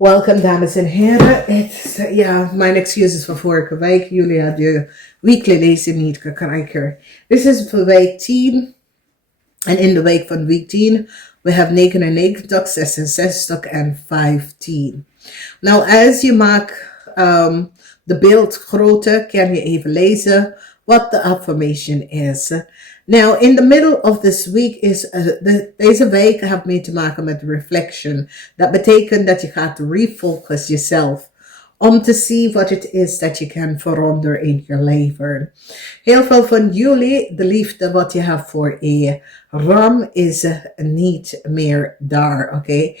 Welkom dames en heren. Mijn excuses voor vorige week. Jullie hadden de wekelijkse lezing niet gekregen. Dit is voor week 10. En in de week van week 10, we hebben 99, 66 en 15. Nou, als je maakt de beeld groter, kan je even lezen wat de affirmation is. Now, in the middle of this week deze week heeft mee te maken met reflection. Dat betekent dat je gaat refocus jezelf om te zien wat het is dat je kan veranderen in je leven. Heel veel van jullie, de liefde wat je hebt voor een ram is niet meer daar, oké?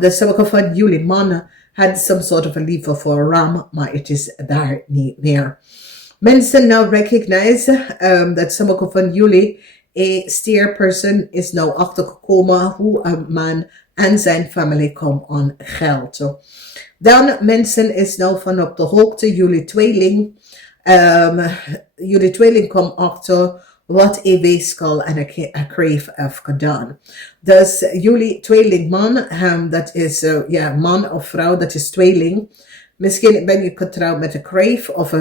Dus sommige van jullie mannen hadden some sort of a liefde voor een ram, maar het is daar niet meer. Mensen nou recognize dat sommige van jullie een steerperson is nou achtergekomen hoe een man en zijn familie komt aan geld. Dan mensen is nou van op de hoogte, jullie tweeling komt achter wat een weegschaal en een kreef heeft gedaan. Dus jullie tweelingman, dat is man of vrouw, dat is tweeling. Misschien ben je getrouwd met een kreef of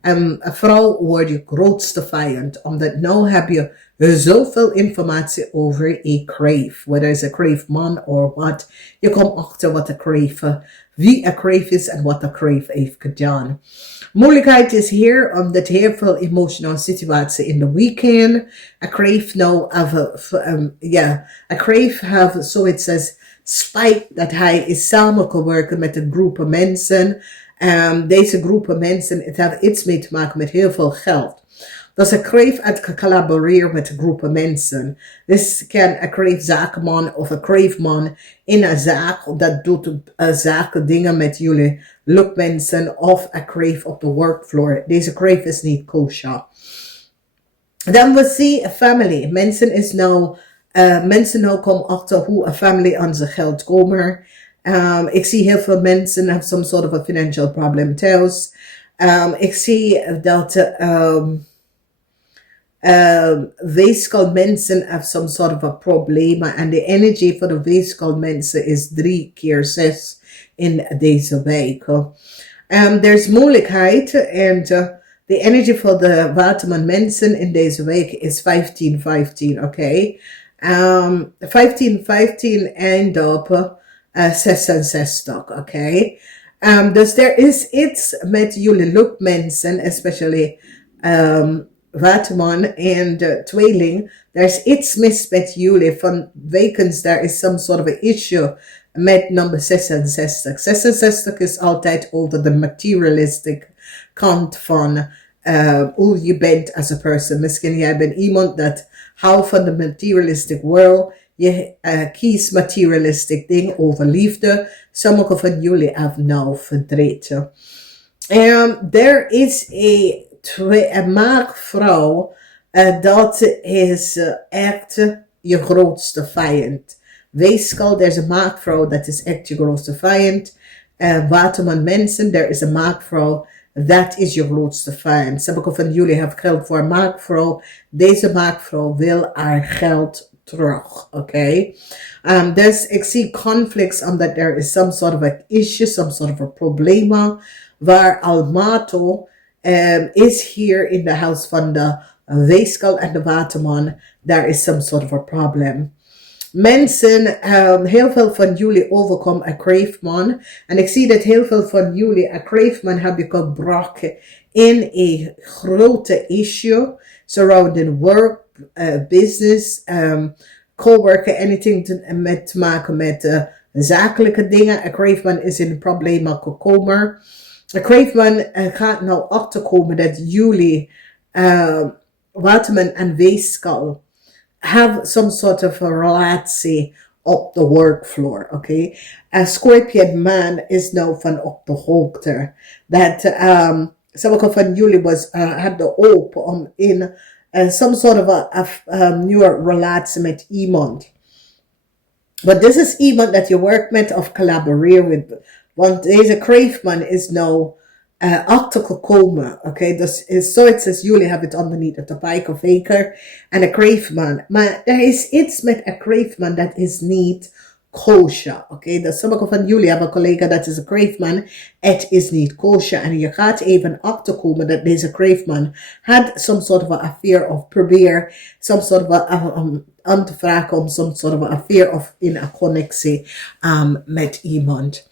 een vrouw wordt je grootste vijand. Omdat nu heb je zoveel informatie over een kreef. Whether it's een kreefman of wat. Je komt achter wat een kreef, wie een kreef is en wat een kreef heeft gedaan. Moeilijkheid is hier omdat heel veel emotionele situatie in de weekend. Een kreef nou, een kreef heeft zoiets als spijt dat hij is samengewerkt met een groep mensen. Deze groepen mensen, het heeft iets mee te maken met heel veel geld. Dus een kreef uit collaboreren met groepen mensen. Dus kan een kreefzakenman of een kreefman in een zaak, dat doet zaken dingen met jullie mensen of een kreef op de workfloor. Deze kreef is niet kosher. Dan we zien een family. Mensen nou komen achter hoe een family aan zijn geld komen. Ik zie heel veel mensen have some sort of a financial problem thuis. Ik zie dat weegschaal mensen have some sort of a problem. En de energie van de weegschaal mensen is 3 keer 6 in deze week. Er is moeilijkheid en de energie van de waterman mensen in deze week is 15-15, oké? 15-15 eind op 66, oké? Dus er is iets met jullie mensen, especially waterman en de tweeling. Er is iets mis met jullie van wekens, there is some sort of a issue met nummer 66. 66 is altijd over de materialistic kant van hoe je bent als een person. Misschien jij bent iemand dat houdt van de materialistic world. Je kiest materialistic dingen over liefde. Sommige van jullie hebben nou verdriet. Er is een maagvrouw. Dat is echt je grootste vijand. Weegschaal, er is een maagvrouw. Dat is echt je grootste vijand. Waterman mensen, er is een maagvrouw. Dat is je grootste vijand. Sommige van jullie hebben geld voor een maagvrouw. Deze maagvrouw wil haar geld terug, oké? Dus ik zie conflicts omdat er is some sort of a issue, some sort of a problema, waar Almato is hier in de huis van de weegschaal en de waterman. There is some sort of a problem. Mensen, heel veel van jullie overkomt een kreefman. En ik zie dat heel veel van jullie een kreefman hebben gebroken in een grote issue surrounding work, business, coworker, anything te maken met zakelijke dingen. Een kreefman is in een probleem gekomen. Een kreefman gaat nou achterkomen dat jullie, waterman en weegschaal, have some sort of a relatie op de workfloor, oké? Een Scorpion man is nou van op de hoogte. Dat sommige van jullie had de hoop om in some sort of a nieuwe relatie met iemand. But this is iemand dat je werkt met of collaboreert met. Want deze kreefman is nou achtergekomen. Oké, dus is zoiets als jullie hebben het onderneath de pijkerveker en een kreefman. Maar er is iets met een kreefman dat is niet kosher. Oké, dus sommigen van jullie hebben een collega dat is een kreefman. Het is niet kosher. En je gaat even achterkomen dat deze kreefman had some sort of affair of probeer some sort of aan te vragen om some sort of affair of in een connectie met iemand.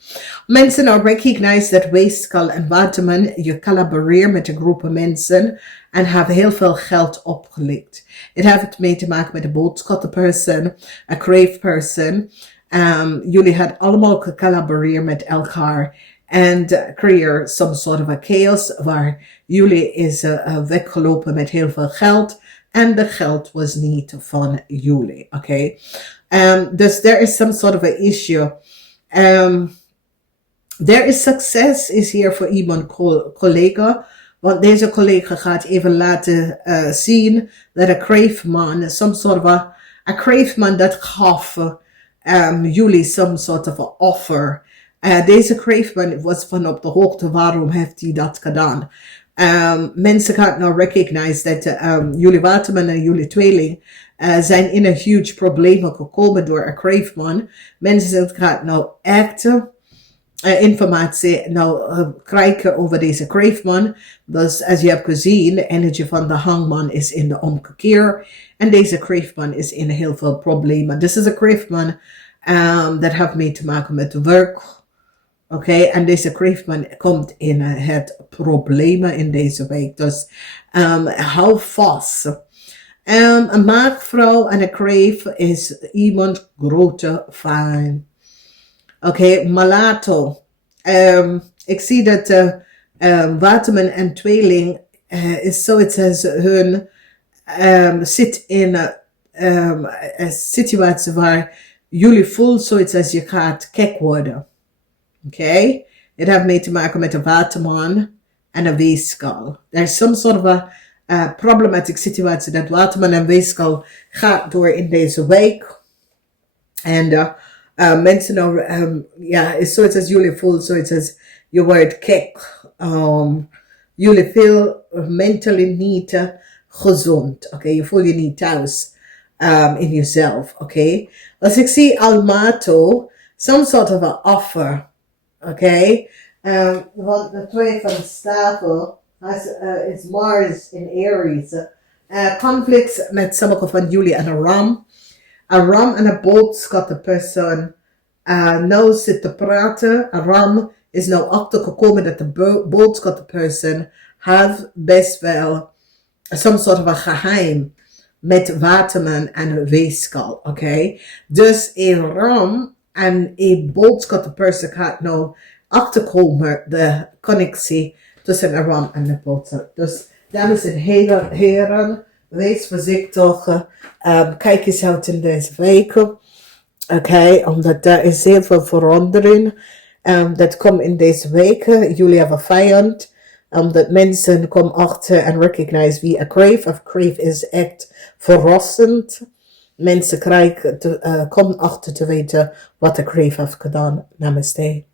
Mensen nou recognize dat weegschaal en waterman je collaboreert met een groep mensen en hebben heel veel geld opgelikt. Het heeft mee te maken met de boodschappenperson, een crave person. Jullie hadden allemaal gecollaboreerd met elkaar en creëer some sort of a chaos waar jullie is weggelopen met heel veel geld en de geld was niet van jullie. Oké, dus there is some sort of a issue. There is success is hier voor iemand collega. Want deze collega gaat even laten zien dat een crave man, some sort of a crave man dat gaf jullie some sort of a offer. Deze crave man was van op de hoogte waarom heeft hij dat gedaan. Mensen gaan nou recognize dat jullie waterman en jullie tweeling zijn in een huge problemen gekomen door een crave man. Mensen gaan nou echt informatie nou krijgen over deze kreefman. Dus als je hebt gezien, de energie van de hangman is in de omgekeer. En deze kreefman is in heel veel problemen. Dit is een kreefman dat heeft mee te maken met werk. Oké, en deze kreefman komt in het problemen in deze week. Dus hou vast. Een maagvrouw en een kreef is iemand grote fijn. Oké, Malato. Ik zie dat waterman en tweeling is zoiets als hun zit in een situatie waar jullie voelen zoiets als je gaat gek worden. Oké, het heeft mee te maken met een waterman en een weegschaal. Er is some sort of a problematic situatie dat waterman en weegschaal gaat door in deze week. En mensen nou, is zoiets als jullie voelen, zoiets als je wordt gek. Jullie voelen mentally niet gezond. Oké, je voelt je niet thuis in jezelf. Oké, als ik zie Almato, some sort of a offer. Oké, want de twee van de staven is Mars in Aries. Conflicts met sommige van jullie en een ram. Een ram en een boodschappenpersoon nou zit te praten. Een ram is nou achtergekomen dat de boodschappenpersoon heeft best wel some sort of a geheim met waterman en een weegschaal. Oké, dus een ram en een boodschappenpersoon gaat nou achterkomen de connectie tussen een ram en de boodschap. Dus dames en heren, wees voorzichtig. Kijk eens uit in deze weken. Oké, omdat er is heel veel verandering. Dat komt in deze weken. Jullie hebben vijand. Dat mensen komen achter en recognize wie een crave. Of crave is echt verrassend. Mensen komen achter te weten wat de crave heeft gedaan. Namaste.